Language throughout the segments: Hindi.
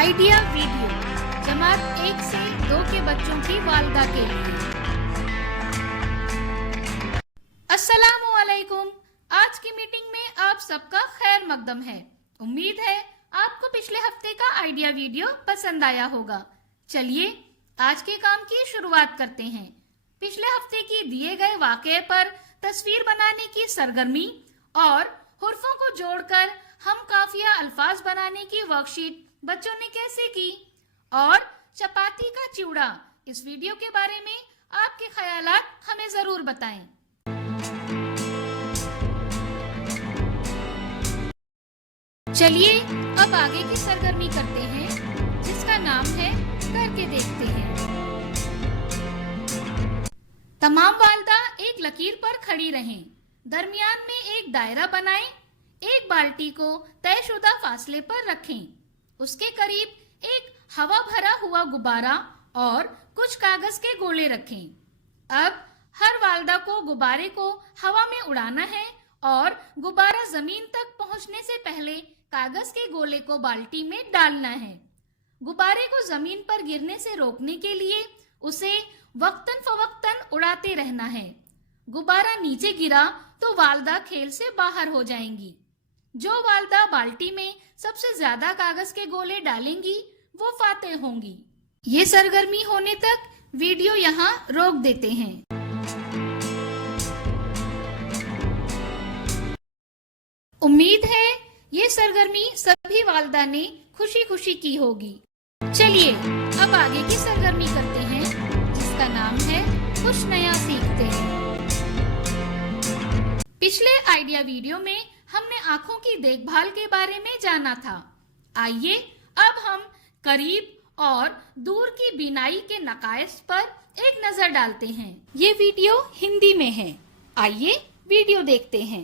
आइडिया वीडियो जमात 1 से 2 के बच्चों की वालिदा के लिए। अस्सलामु अलैकुम। आज की मीटिंग में आप सबका खैर मकदम है। उम्मीद है आपको पिछले हफ्ते का आइडिया वीडियो पसंद आया होगा। चलिए आज के काम की शुरुआत करते हैं। पिछले हफ्ते की दिए गए वाक़ये पर तस्वीर बनाने की सरगर्मी और हुर्फों को जोड़कर हम काफिया अल्फाज बनाने की वर्कशीट बच्चों ने कैसे की और चपाती का चिवड़ा इस वीडियो के बारे में आपके ख्यालात हमें जरूर बताएं। चलिए अब आगे की सरगर्मी करते हैं जिसका नाम है करके देखते हैं। तमाम वालिदा एक लकीर पर खड़ी रहें। दरमियान में एक दायरा बनाएं। एक बाल्टी को तयशुदा फासले पर रखें। उसके करीब एक हवा भरा हुआ गुब्बारा और कुछ कागज के गोले रखें। अब हर वालिदा को गुब्बारे को हवा में उड़ाना है और गुब्बारा जमीन तक पहुंचने से पहले कागज के गोले को बाल्टी में डालना है। गुब्बारे को जमीन पर गिरने से रोकने के लिए उसे वक्तन फवक्तन उड़ाते रहना है। गुब्बारा नीचे गिरा तो वालिदा खेल से बाहर हो जाएंगी। जो वालिदा बाल्टी में सबसे ज्यादा कागज के गोले डालेंगी वो फातेह होंगी। ये सरगर्मी होने तक वीडियो यहाँ रोक देते हैं। उम्मीद है ये सरगर्मी सभी वालिदा ने खुशी खुशी की होगी। चलिए अब आगे की सरगर्मी करते हैं जिसका नाम है कुछ नया सीखते हैं। पिछले आइडिया वीडियो में हमने आंखों की देखभाल के बारे में जाना था। आइए अब हम करीब और दूर की बीनाई के नकाइस पर एक नजर डालते हैं। ये वीडियो हिंदी में है। आइए वीडियो देखते हैं।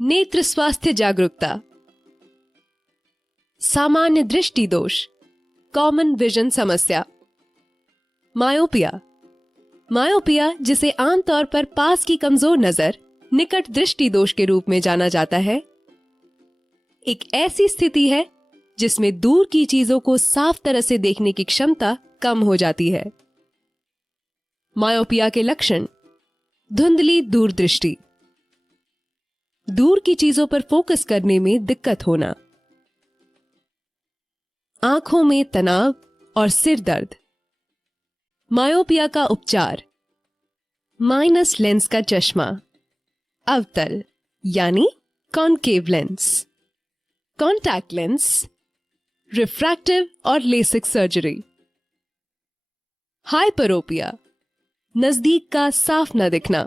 नेत्र स्वास्थ्य जागरूकता, सामान्य दृष्टि दोष, कॉमन विजन समस्या, मायोपिया। मायोपिया, जिसे आमतौर पर पास की कमजोर नजर, निकट दृष्टि दोष के रूप में जाना जाता है, एक ऐसी स्थिति है जिसमें दूर की चीजों को साफ तरह से देखने की क्षमता कम हो जाती है। मायोपिया के लक्षण: धुंधली दूरदृष्टि, दूर की चीजों पर फोकस करने में दिक्कत होना, आंखों में तनाव और सिर दर्द। मायोपिया का उपचार: माइनस लेंस का चश्मा, अवतल यानी concave lens, contact lens, refractive और लेसिक सर्जरी। हाइपरोपिया, नजदीक का साफ न दिखना।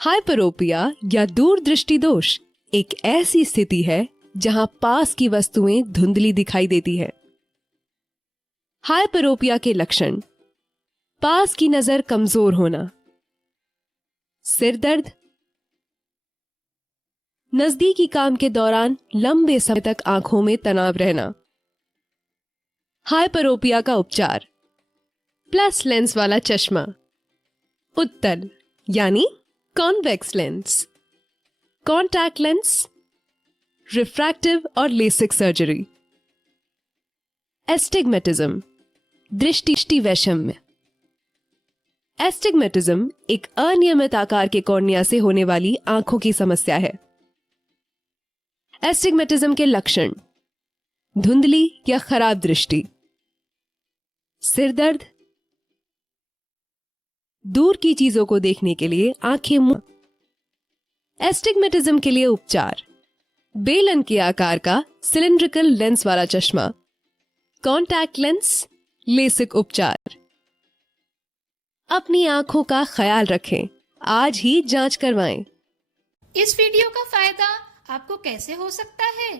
हाइपरोपिया या दूर दृष्टि दोष एक ऐसी स्थिति है जहां पास की वस्तुएं धुंधली दिखाई देती है। हाइपरोपिया के लक्षण: पास की नजर कमजोर होना, सिर दर्द, नजदीकी काम के दौरान लंबे समय तक आंखों में तनाव रहना। हाइपरोपिया का उपचार: प्लस लेंस वाला चश्मा, उत्तल यानी convex lens, contact lens, refractive और लेसिक सर्जरी। एस्टिग्मेटिज्म, दृष्टि वैषम्य। एस्टिग्मेटिज्म एक अनियमित आकार के कॉर्निया से होने वाली आंखों की समस्या है। एस्टिग्मेटिज्म के लक्षण: धुंधली या खराब दृष्टि, सिर दर्द, दूर की चीजों को देखने के लिए आंखें मुंह। एस्टिग्मेटिज्म के लिए उपचार: बेलन के आकार का सिलिंड्रिकल लेंस वाला चश्मा, कॉन्टैक्ट लेंस, लेसिक उपचार। अपनी आंखों का ख्याल रखें। आज ही जांच करवाएं। इस वीडियो का फायदा आपको कैसे हो सकता है,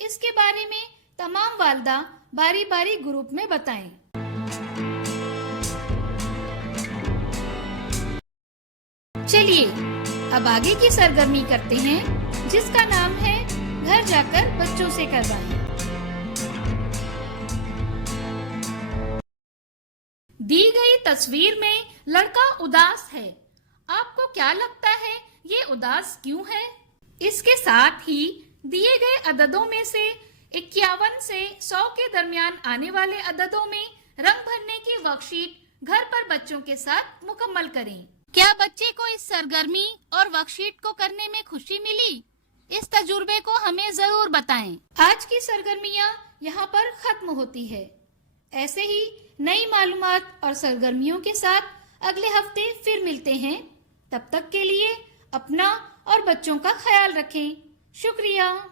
इसके बारे में तमाम वालिदा बारी बारी ग्रुप में बताएं। चलिए अब आगे की सरगर्मी करते हैं जिसका नाम है घर जाकर बच्चों से करवाएं। दी गई तस्वीर में लड़का उदास है। आपको क्या लगता है ये उदास क्यों है? इसके साथ ही दिए गए अददों में से 51 से 100 के दरमियान आने वाले अददों में रंग भरने की वर्कशीट घर पर बच्चों के साथ मुकम्मल करें। क्या बच्चे को इस सरगर्मी और वर्कशीट को करने में खुशी मिली? इस तजुर्बे को हमें जरूर बताएं। आज की सरगर्मियां यहाँ पर खत्म होती है। ऐसे ही नई मालूमात और सरगर्मियों के साथ अगले हफ्ते फिर मिलते हैं। तब तक के लिए अपना और बच्चों का ख्याल रखें। शुक्रिया।